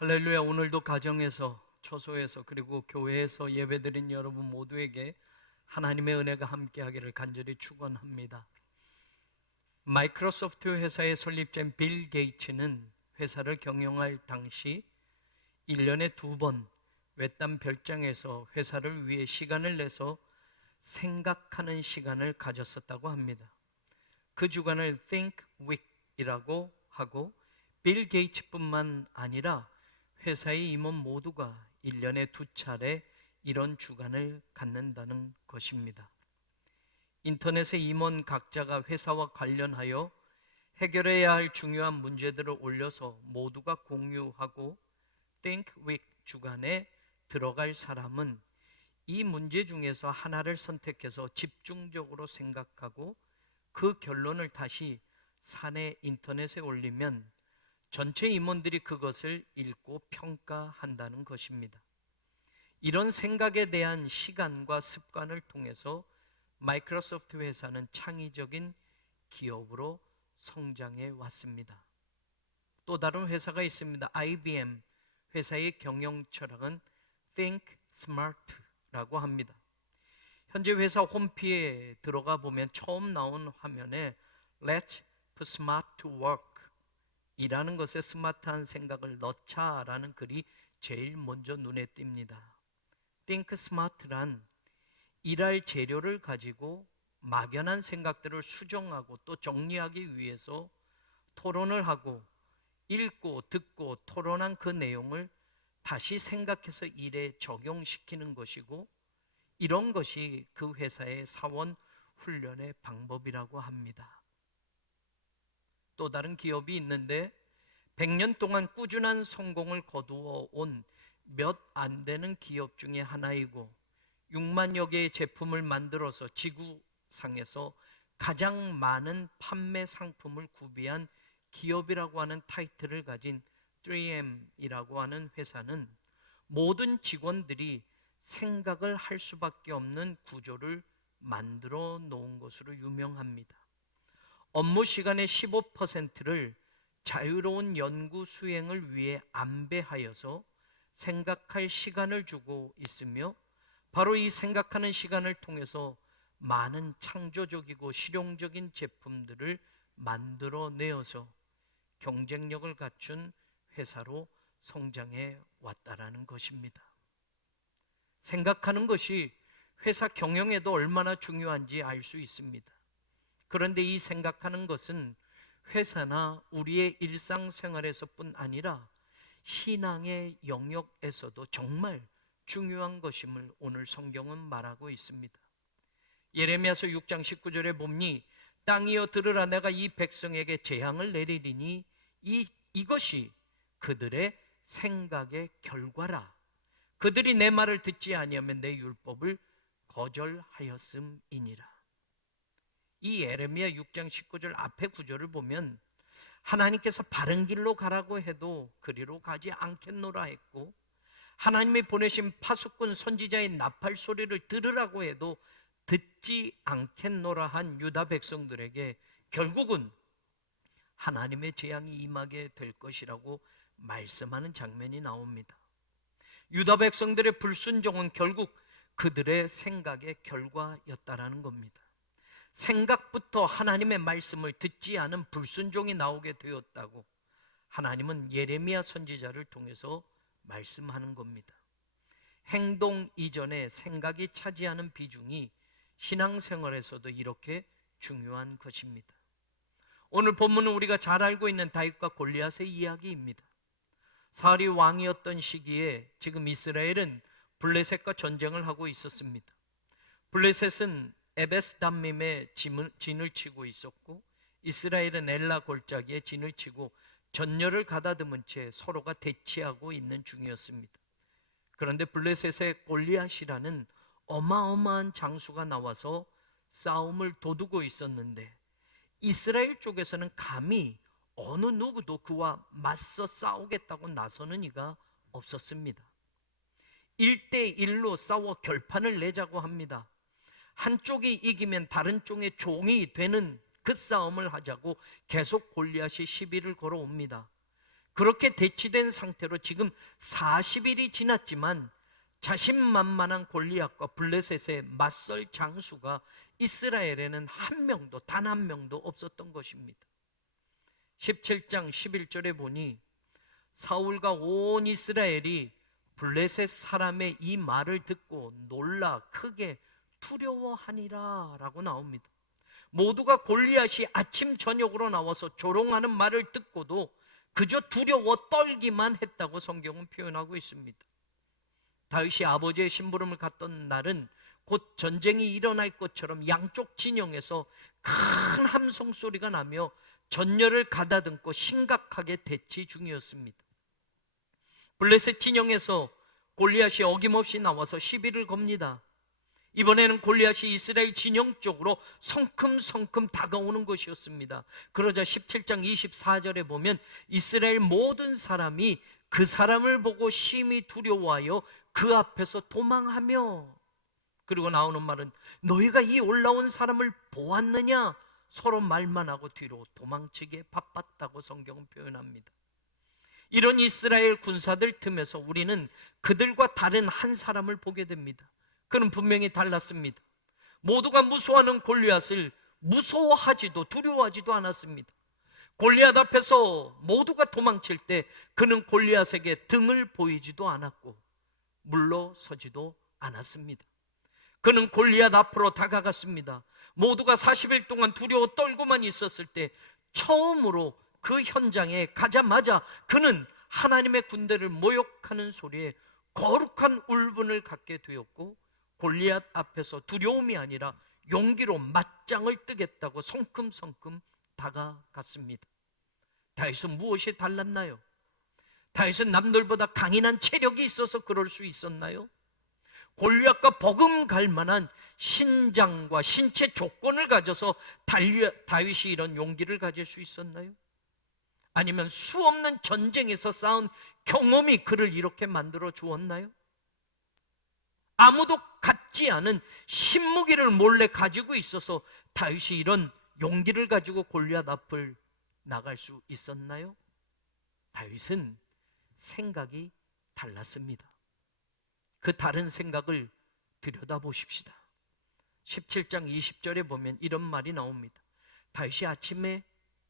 할렐루야 오늘도 가정에서 초소에서 그리고 교회에서 예배드린 여러분 모두에게 하나님의 은혜가 함께하기를 간절히 축원합니다. 마이크로소프트 회사의 설립자인 빌 게이츠는 회사를 경영할 당시 1년에 두 번 외딴 별장에서 회사를 위해 시간을 내서 생각하는 시간을 가졌었다고 합니다. 그 주간을 Think Week이라고 하고 빌 게이츠뿐만 아니라 회사의 임원 모두가 1년에 두 차례 이런 주간을 갖는다는 것입니다. 인터넷에 임원 각자가 회사와 관련하여 해결해야 할 중요한 문제들을 올려서 모두가 공유하고 Think Week 주간에 들어갈 사람은 이 문제 중에서 하나를 선택해서 집중적으로 생각하고 그 결론을 다시 사내 인터넷에 올리면 전체 임원들이 그것을 읽고 평가한다는 것입니다. 이런 생각에 대한 시간과 습관을 통해서 마이크로소프트 회사는 창의적인 기업으로 성장해 왔습니다. 또 다른 회사가 있습니다. IBM 회사의 경영 철학은 Think Smart라고 합니다. 현재 회사 홈피에 들어가 보면 처음 나온 화면에 Let's put smart to work 이라는 것에 스마트한 생각을 넣자라는 글이 제일 먼저 눈에 띕니다. Think Smart란 일할 재료를 가지고 막연한 생각들을 수정하고 또 정리하기 위해서 토론을 하고 읽고 듣고 토론한 그 내용을 다시 생각해서 일에 적용시키는 것이고 이런 것이 그 회사의 사원 훈련의 방법이라고 합니다. 또 다른 기업이 있는데 100년 동안 꾸준한 성공을 거두어 온 몇 안 되는 기업 중에 하나이고 6만여 개의 제품을 만들어서 지구상에서 가장 많은 판매 상품을 구비한 기업이라고 하는 타이틀을 가진 3M이라고 하는 회사는 모든 직원들이 생각을 할 수밖에 없는 구조를 만들어 놓은 것으로 유명합니다. 업무 시간의 15%를 자유로운 연구 수행을 위해 안배하여서 생각할 시간을 주고 있으며 바로 이 생각하는 시간을 통해서 많은 창조적이고 실용적인 제품들을 만들어 내어서 경쟁력을 갖춘 회사로 성장해 왔다라는 것입니다. 생각하는 것이 회사 경영에도 얼마나 중요한지 알 수 있습니다. 그런데 이 생각하는 것은 회사나 우리의 일상생활에서뿐 아니라 신앙의 영역에서도 정말 중요한 것임을 오늘 성경은 말하고 있습니다. 예레미야서 6장 19절에 보니 땅이여 들으라 내가 이 백성에게 재앙을 내리리니 이 이것이 그들의 생각의 결과라. 그들이 내 말을 듣지 아니하면 내 율법을 거절하였음이니라. 이 예레미야 6장 19절 앞에 구절을 보면 하나님께서 바른 길로 가라고 해도 그리로 가지 않겠노라 했고 하나님이 보내신 파수꾼 선지자의 나팔 소리를 들으라고 해도 듣지 않겠노라 한 유다 백성들에게 결국은 하나님의 재앙이 임하게 될 것이라고 말씀하는 장면이 나옵니다. 유다 백성들의 불순종은 결국 그들의 생각의 결과였다라는 겁니다. 생각부터 하나님의 말씀을 듣지 않은 불순종이 나오게 되었다고 하나님은 예레미야 선지자를 통해서 말씀하는 겁니다. 행동 이전에 생각이 차지하는 비중이 신앙생활에서도 이렇게 중요한 것입니다. 오늘 본문은 우리가 잘 알고 있는 다윗과 골리앗의 이야기입니다. 사울이 왕이었던 시기에 지금 이스라엘은 블레셋과 전쟁을 하고 있었습니다. 블레셋은 에베스담밈에 진을 치고 있었고 이스라엘은 엘라 골짜기에 진을 치고 전열을 가다듬은 채 서로가 대치하고 있는 중이었습니다. 그런데 블레셋의 골리앗이라는 어마어마한 장수가 나와서 싸움을 도두고 있었는데 이스라엘 쪽에서는 감히 어느 누구도 그와 맞서 싸우겠다고 나서는 이가 없었습니다. 1대1로 싸워 결판을 내자고 합니다. 한쪽이 이기면 다른 쪽의 종이 되는 그 싸움을 하자고 계속 골리앗이 시비를 걸어옵니다. 그렇게 대치된 상태로 지금 40일이 지났지만 자신만만한 골리앗과 블레셋의 맞설 장수가 이스라엘에는 한 명도 단 한 명도 없었던 것입니다. 17장 11절에 보니 사울과 온 이스라엘이 블레셋 사람의 이 말을 듣고 놀라 크게 두려워하니라 라고 나옵니다. 모두가 골리앗이 아침 저녁으로 나와서 조롱하는 말을 듣고도 그저 두려워 떨기만 했다고 성경은 표현하고 있습니다. 다윗이 아버지의 심부름을 갔던 날은 곧 전쟁이 일어날 것처럼 양쪽 진영에서 큰 함성 소리가 나며 전열을 가다듬고 심각하게 대치 중이었습니다. 블레셋 진영에서 골리앗이 어김없이 나와서 시비를 겁니다. 이번에는 골리앗이 이스라엘 진영 쪽으로 성큼성큼 다가오는 것이었습니다. 그러자 17장 24절에 보면 이스라엘 모든 사람이 그 사람을 보고 심히 두려워하여 그 앞에서 도망하며 그리고 나오는 말은 너희가 이 올라온 사람을 보았느냐 서로 말만 하고 뒤로 도망치게 바빴다고 성경은 표현합니다. 이런 이스라엘 군사들 틈에서 우리는 그들과 다른 한 사람을 보게 됩니다. 그는 분명히 달랐습니다. 모두가 무서워하는 골리앗을 무서워하지도 두려워하지도 않았습니다. 골리앗 앞에서 모두가 도망칠 때 그는 골리앗에게 등을 보이지도 않았고 물러서지도 않았습니다. 그는 골리앗 앞으로 다가갔습니다. 모두가 40일 동안 두려워 떨고만 있었을 때 처음으로 그 현장에 가자마자 그는 하나님의 군대를 모욕하는 소리에 거룩한 울분을 갖게 되었고 골리앗 앞에서 두려움이 아니라 용기로 맞짱을 뜨겠다고 성큼성큼 다가갔습니다. 다윗은 무엇이 달랐나요? 다윗은 남들보다 강인한 체력이 있어서 그럴 수 있었나요? 골리앗과 버금갈 만한 신장과 신체 조건을 가져서 다윗이 이런 용기를 가질 수 있었나요? 아니면 수없는 전쟁에서 쌓은 경험이 그를 이렇게 만들어 주었나요? 아무도 갖지 않은 신무기를 몰래 가지고 있어서 다윗이 이런 용기를 가지고 골리앗 앞을 나갈 수 있었나요? 다윗은 생각이 달랐습니다. 그 다른 생각을 들여다보십시다. 17장 20절에 보면 이런 말이 나옵니다. 다윗이 아침에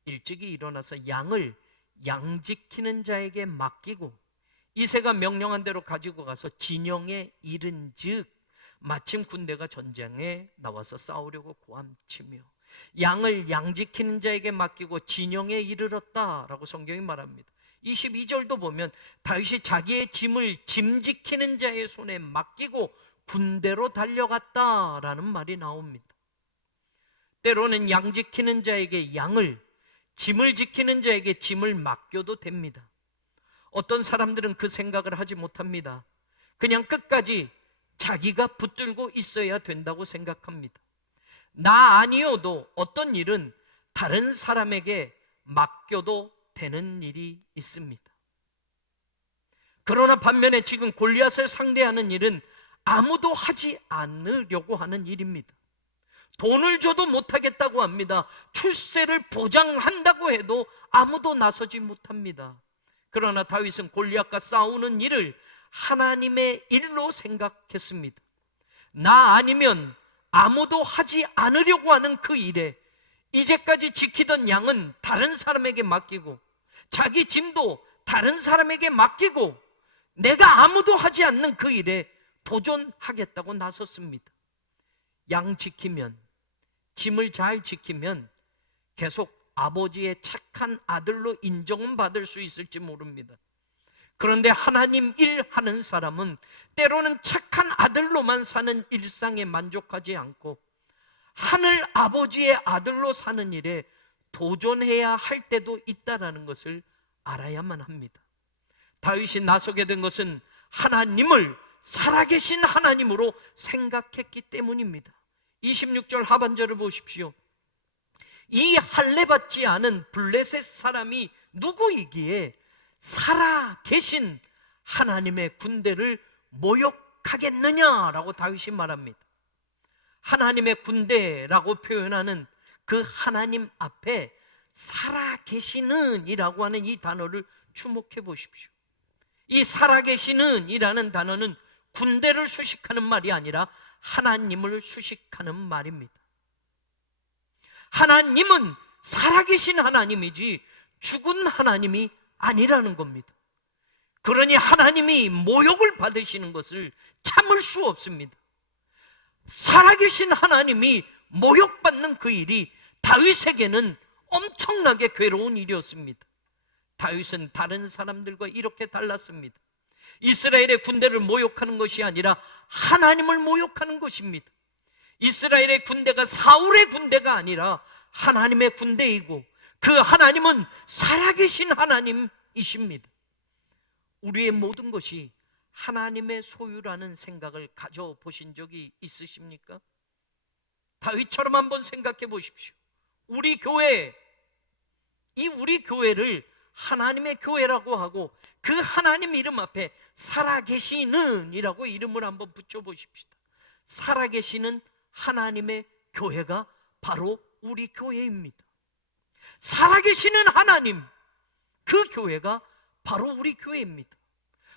일찍이 일어나서 양을 양 지키는 자에게 맡기고 이세가 명령한 대로 가지고 가서 진영에 이른즉 마침 군대가 전쟁에 나와서 싸우려고 고함치며 양을 양 지키는 자에게 맡기고 진영에 이르렀다라고 성경이 말합니다. 22절도 보면 다윗이 자기의 짐을 짐 지키는 자의 손에 맡기고 군대로 달려갔다라는 말이 나옵니다. 때로는 양 지키는 자에게 양을 짐을 지키는 자에게 짐을 맡겨도 됩니다. 어떤 사람들은 그 생각을 하지 못합니다. 그냥 끝까지 자기가 붙들고 있어야 된다고 생각합니다. 나 아니어도 어떤 일은 다른 사람에게 맡겨도 되는 일이 있습니다. 그러나 반면에 지금 골리앗을 상대하는 일은 아무도 하지 않으려고 하는 일입니다. 돈을 줘도 못하겠다고 합니다. 출세를 보장한다고 해도 아무도 나서지 못합니다. 그러나 다윗은 골리앗과 싸우는 일을 하나님의 일로 생각했습니다. 나 아니면 아무도 하지 않으려고 하는 그 일에 이제까지 지키던 양은 다른 사람에게 맡기고 자기 짐도 다른 사람에게 맡기고 내가 아무도 하지 않는 그 일에 도전하겠다고 나섰습니다. 양 지키면 짐을 잘 지키면 계속 아버지의 착한 아들로 인정은 받을 수 있을지 모릅니다. 그런데 하나님 일 하는 사람은 때로는 착한 아들로만 사는 일상에 만족하지 않고 하늘 아버지의 아들로 사는 일에 도전해야 할 때도 있다라는 것을 알아야만 합니다. 다윗이 나서게 된 것은 하나님을 살아계신 하나님으로 생각했기 때문입니다. 26절 하반절을 보십시오. 이 할례 받지 않은 블레셋 사람이 누구이기에 살아 계신 하나님의 군대를 모욕하겠느냐라고 다윗이 말합니다. 하나님의 군대라고 표현하는 그 하나님 앞에 살아 계시는 이라고 하는 이 단어를 주목해 보십시오. 이 살아 계시는 이라는 단어는 군대를 수식하는 말이 아니라 하나님을 수식하는 말입니다. 하나님은 살아계신 하나님이지 죽은 하나님이 아니라는 겁니다. 그러니 하나님이 모욕을 받으시는 것을 참을 수 없습니다. 살아계신 하나님이 모욕받는 그 일이 다윗에게는 엄청나게 괴로운 일이었습니다. 다윗은 다른 사람들과 이렇게 달랐습니다. 이스라엘의 군대를 모욕하는 것이 아니라 하나님을 모욕하는 것입니다. 이스라엘의 군대가 사울의 군대가 아니라 하나님의 군대이고 그 하나님은 살아계신 하나님이십니다. 우리의 모든 것이 하나님의 소유라는 생각을 가져보신 적이 있으십니까? 다윗처럼 한번 생각해 보십시오. 우리 교회, 이 우리 교회를 하나님의 교회라고 하고 그 하나님 이름 앞에 살아계시는 이라고 이름을 한번 붙여보십시다. 살아계시는 하나님의 교회가 바로 우리 교회입니다. 살아계시는 하나님, 그 교회가 바로 우리 교회입니다.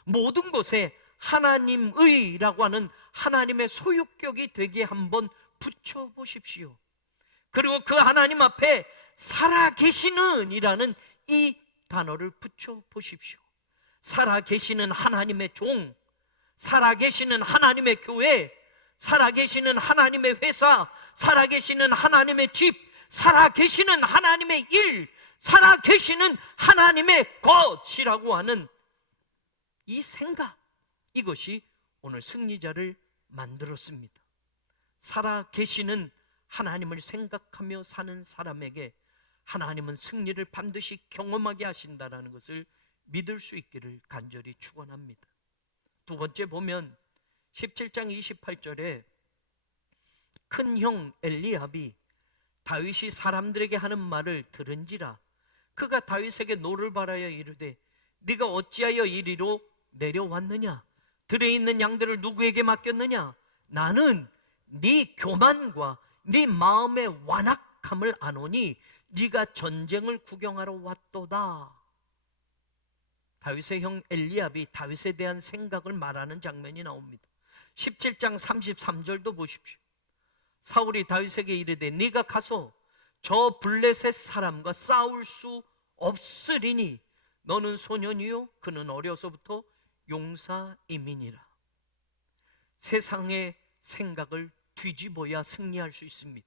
모든 것에 하나님의라고 하는 하나님의 소유격이 되게 한번 붙여보십시오. 그리고 그 하나님 앞에 살아계시는 이라는 이 단어를 붙여보십시오. 살아계시는 하나님의 종, 살아계시는 하나님의 교회, 살아계시는 하나님의 회사, 살아계시는 하나님의 집, 살아계시는 하나님의 일, 살아계시는 하나님의 것이라고 하는 이 생각, 이것이 오늘 승리자를 만들었습니다. 살아계시는 하나님을 생각하며 사는 사람에게 하나님은 승리를 반드시 경험하게 하신다라는 것을 믿을 수 있기를 간절히 축원합니다. 두 번째 보면 17장 28절에 큰 형 엘리압이 다윗이 사람들에게 하는 말을 들은지라 그가 다윗에게 노를 바라여 이르되 네가 어찌하여 이리로 내려왔느냐 들에 있는 양들을 누구에게 맡겼느냐 나는 네 교만과 네 마음의 완악함을 아노니 네가 전쟁을 구경하러 왔도다. 다윗의 형 엘리압이 다윗에 대한 생각을 말하는 장면이 나옵니다. 17장 33절도 보십시오. 사울이 다윗에게 이르되 네가 가서 저 블레셋 사람과 싸울 수 없으리니 너는 소년이요 그는 어려서부터 용사임이니라. 세상의 생각을 뒤집어야 승리할 수 있습니다.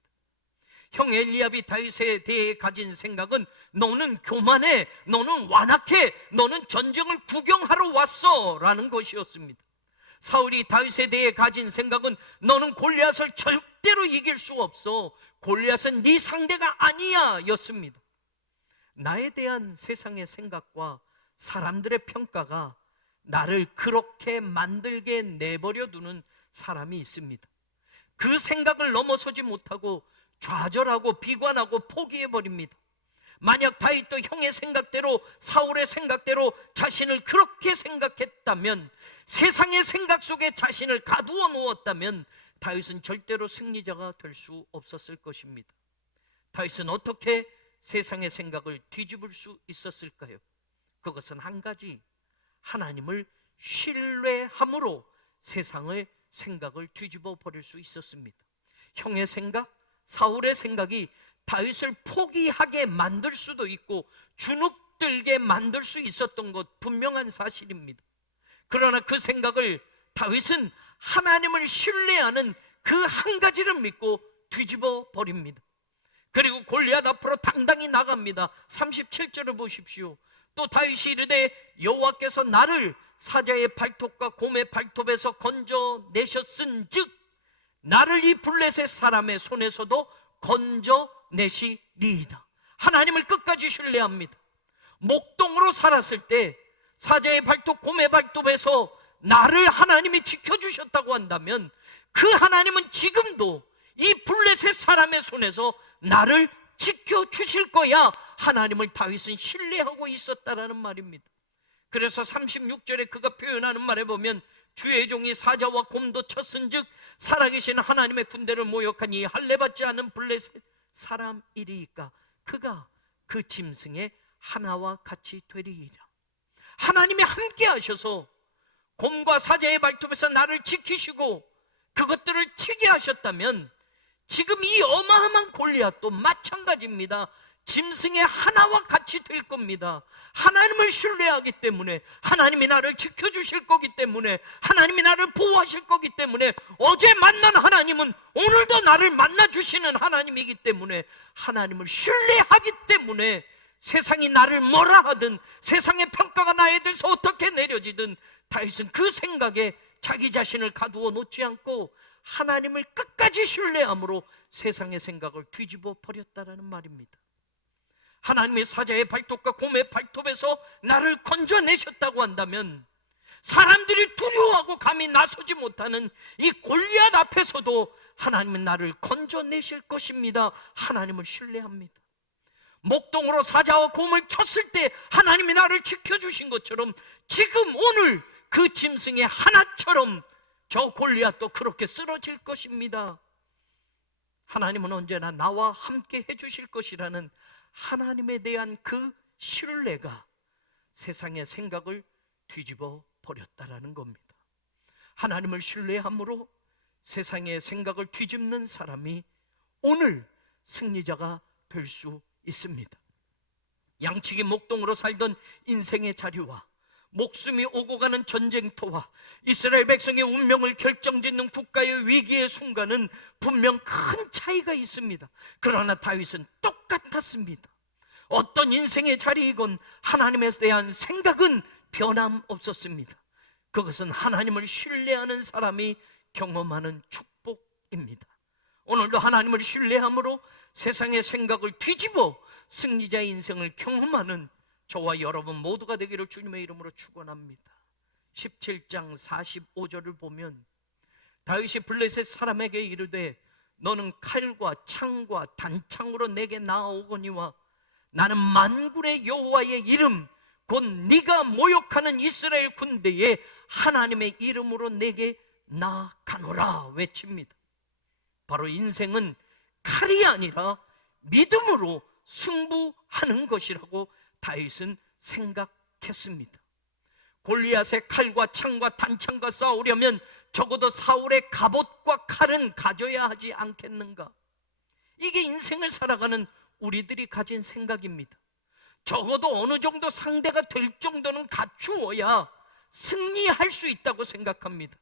형 엘리압이 다윗에 대해 가진 생각은 너는 교만해, 너는 완악해, 너는 전쟁을 구경하러 왔어라는 것이었습니다. 사울이 다윗에 대해 가진 생각은 너는 골리앗을 절대로 이길 수 없어. 골리앗은 네 상대가 아니야였습니다. 나에 대한 세상의 생각과 사람들의 평가가 나를 그렇게 만들게 내버려 두는 사람이 있습니다. 그 생각을 넘어서지 못하고 좌절하고 비관하고 포기해 버립니다. 만약 다윗도 형의 생각대로 사울의 생각대로 자신을 그렇게 생각했다면 세상의 생각 속에 자신을 가두어 놓았다면 다윗은 절대로 승리자가 될 수 없었을 것입니다. 다윗은 어떻게 세상의 생각을 뒤집을 수 있었을까요? 그것은 한 가지 하나님을 신뢰함으로 세상의 생각을 뒤집어 버릴 수 있었습니다. 형의 생각, 사울의 생각이 다윗을 포기하게 만들 수도 있고 주눅들게 만들 수 있었던 것 분명한 사실입니다. 그러나 그 생각을 다윗은 하나님을 신뢰하는 그 한 가지를 믿고 뒤집어 버립니다. 그리고 골리앗 앞으로 당당히 나갑니다. 37절을 보십시오. 또 다윗이 이르되 여호와께서 나를 사자의 발톱과 곰의 발톱에서 건져 내셨은즉 나를 이 블레셋 사람의 손에서도 건져 내시리이다. 하나님을 끝까지 신뢰합니다. 목동으로 살았을 때 사자의 발톱, 곰의 발톱에서 나를 하나님이 지켜주셨다고 한다면 그 하나님은 지금도 이 블레셋 사람의 손에서 나를 지켜주실 거야. 하나님을 다윗은 신뢰하고 있었다라는 말입니다. 그래서 36절에 그가 표현하는 말에 보면 주의 종이 사자와 곰도 쳤은즉 살아계신 하나님의 군대를 모욕하니 할례받지 않은 블레셋 사람이리까 그가 그 짐승의 하나와 같이 되리이라. 하나님이 함께 하셔서 곰과 사자의 발톱에서 나를 지키시고 그것들을 치게 하셨다면 지금 이 어마어마한 골리앗도 마찬가지입니다. 짐승의 하나와 같이 될 겁니다. 하나님을 신뢰하기 때문에 하나님이 나를 지켜주실 거기 때문에 하나님이 나를 보호하실 거기 때문에 어제 만난 하나님은 오늘도 나를 만나주시는 하나님이기 때문에 하나님을 신뢰하기 때문에 세상이 나를 뭐라 하든 세상의 평가가 나에 대해서 어떻게 내려지든 다윗은 그 생각에 자기 자신을 가두어 놓지 않고 하나님을 끝까지 신뢰함으로 세상의 생각을 뒤집어 버렸다라는 말입니다. 하나님의 사자의 발톱과 곰의 발톱에서 나를 건져내셨다고 한다면 사람들이 두려워하고 감히 나서지 못하는 이 골리앗 앞에서도 하나님은 나를 건져내실 것입니다. 하나님을 신뢰합니다. 목동으로 사자와 곰을 쳤을 때 하나님이 나를 지켜주신 것처럼 지금 오늘 그 짐승의 하나처럼 저 골리앗도 그렇게 쓰러질 것입니다. 하나님은 언제나 나와 함께 해주실 것이라는 하나님에 대한 그 신뢰가 세상의 생각을 뒤집어 버렸다라는 겁니다. 하나님을 신뢰함으로 세상의 생각을 뒤집는 사람이 오늘 승리자가 될 수 있습니다. 양치기 목동으로 살던 인생의 자리와 목숨이 오고 가는 전쟁터와 이스라엘 백성의 운명을 결정짓는 국가의 위기의 순간은 분명 큰 차이가 있습니다. 그러나 다윗은 똑 같았습니다. 어떤 인생의 자리이건 하나님에 대한 생각은 변함없었습니다. 그것은 하나님을 신뢰하는 사람이 경험하는 축복입니다. 오늘도 하나님을 신뢰함으로 세상의 생각을 뒤집어 승리자의 인생을 경험하는 저와 여러분 모두가 되기를 주님의 이름으로 축원합니다. 17장 45절을 보면 다윗이 블레셋 사람에게 이르되 너는 칼과 창과 단창으로 내게 나아오거니와 나는 만군의 여호와의 이름 곧 네가 모욕하는 이스라엘 군대에 하나님의 이름으로 내게 나가노라 외칩니다. 바로 인생은 칼이 아니라 믿음으로 승부하는 것이라고 다윗은 생각했습니다. 골리앗의 칼과 창과 단창과 싸우려면 적어도 사울의 갑옷과 칼은 가져야 하지 않겠는가? 이게 인생을 살아가는 우리들이 가진 생각입니다. 적어도 어느 정도 상대가 될 정도는 갖추어야 승리할 수 있다고 생각합니다.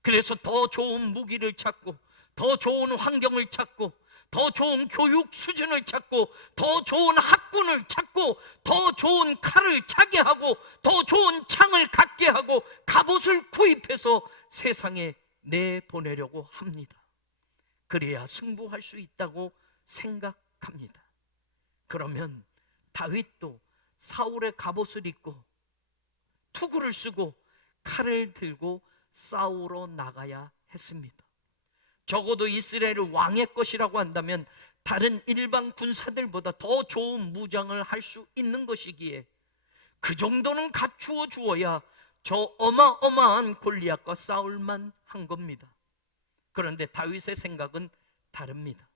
그래서 더 좋은 무기를 찾고, 더 좋은 환경을 찾고, 더 좋은 교육 수준을 찾고 더 좋은 학군을 찾고 더 좋은 칼을 차게 하고 더 좋은 창을 갖게 하고 갑옷을 구입해서 세상에 내보내려고 합니다. 그래야 승부할 수 있다고 생각합니다. 그러면 다윗도 사울의 갑옷을 입고 투구를 쓰고 칼을 들고 싸우러 나가야 했습니다. 적어도 이스라엘을 왕의 것이라고 한다면 다른 일반 군사들보다 더 좋은 무장을 할 수 있는 것이기에 그 정도는 갖추어 주어야 저 어마어마한 골리앗과 싸울만 한 겁니다. 그런데 다윗의 생각은 다릅니다.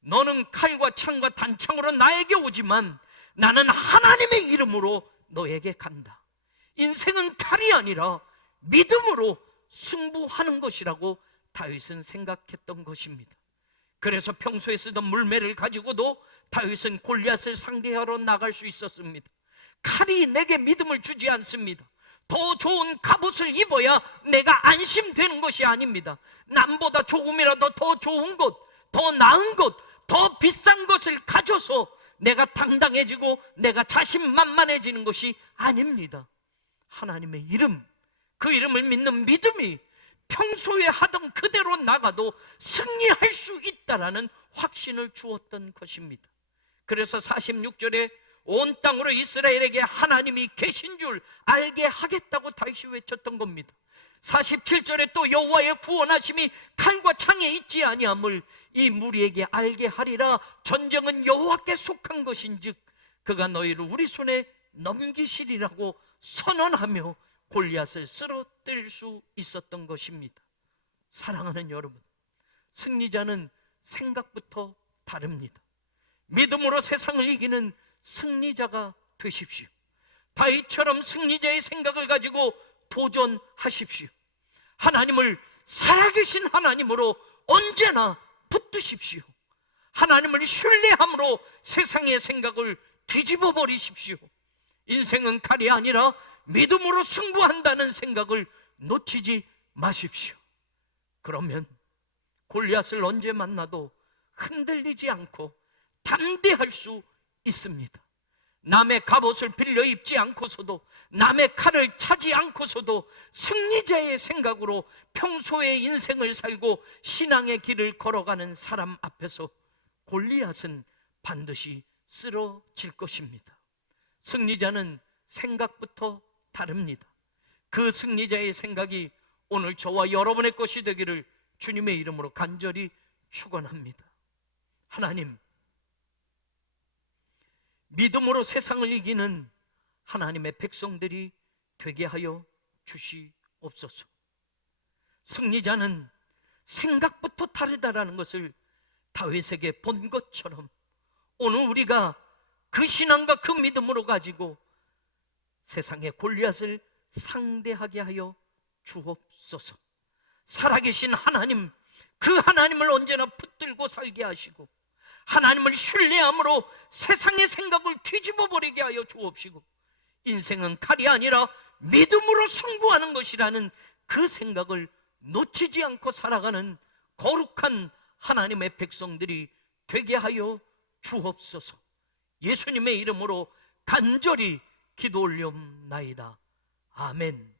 너는 칼과 창과 단창으로 나에게 오지만 나는 하나님의 이름으로 너에게 간다. 인생은 칼이 아니라 믿음으로 승부하는 것이라고 다윗은 생각했던 것입니다. 그래서 평소에 쓰던 물매를 가지고도 다윗은 골리앗을 상대하러 나갈 수 있었습니다. 칼이 내게 믿음을 주지 않습니다. 더 좋은 갑옷을 입어야 내가 안심되는 것이 아닙니다. 남보다 조금이라도 더 좋은 것, 더 나은 것, 더 비싼 것을 가져서 내가 당당해지고 내가 자신만만해지는 것이 아닙니다. 하나님의 이름, 그 이름을 믿는 믿음이 평소에 하던 그대로 나가도 승리할 수 있다라는 확신을 주었던 것입니다. 그래서 46절에 온 땅으로 이스라엘에게 하나님이 계신 줄 알게 하겠다고 다시 외쳤던 겁니다. 47절에 또 여호와의 구원하심이 칼과 창에 있지 아니함을 이 무리에게 알게 하리라 전쟁은 여호와께 속한 것인즉 그가 너희를 우리 손에 넘기시리라고 선언하며 골리앗을 쓰러뜨릴 수 있었던 것입니다. 사랑하는 여러분, 승리자는 생각부터 다릅니다. 믿음으로 세상을 이기는 승리자가 되십시오. 다윗처럼 승리자의 생각을 가지고 도전하십시오. 하나님을 살아계신 하나님으로 언제나 붙드십시오. 하나님을 신뢰함으로 세상의 생각을 뒤집어 버리십시오. 인생은 칼이 아니라 믿음으로 승부한다는 생각을 놓치지 마십시오. 그러면 골리앗을 언제 만나도 흔들리지 않고 담대할 수 있습니다. 남의 갑옷을 빌려 입지 않고서도 남의 칼을 차지 않고서도 승리자의 생각으로 평소의 인생을 살고 신앙의 길을 걸어가는 사람 앞에서 골리앗은 반드시 쓰러질 것입니다. 승리자는 생각부터 다릅니다. 그 승리자의 생각이 오늘 저와 여러분의 것이 되기를 주님의 이름으로 간절히 축원합니다. 하나님 믿음으로 세상을 이기는 하나님의 백성들이 되게 하여 주시옵소서. 승리자는 생각부터 다르다라는 것을 다윗에게 본 것처럼 오늘 우리가 그 신앙과 그 믿음으로 가지고 세상의 골리앗을 상대하게 하여 주옵소서. 살아계신 하나님, 그 하나님을 언제나 붙들고 살게 하시고 하나님을 신뢰함으로 세상의 생각을 뒤집어 버리게 하여 주옵시고 인생은 칼이 아니라 믿음으로 승부하는 것이라는 그 생각을 놓치지 않고 살아가는 거룩한 하나님의 백성들이 되게 하여 주옵소서. 예수님의 이름으로 간절히 기도 올려나이다. 아멘.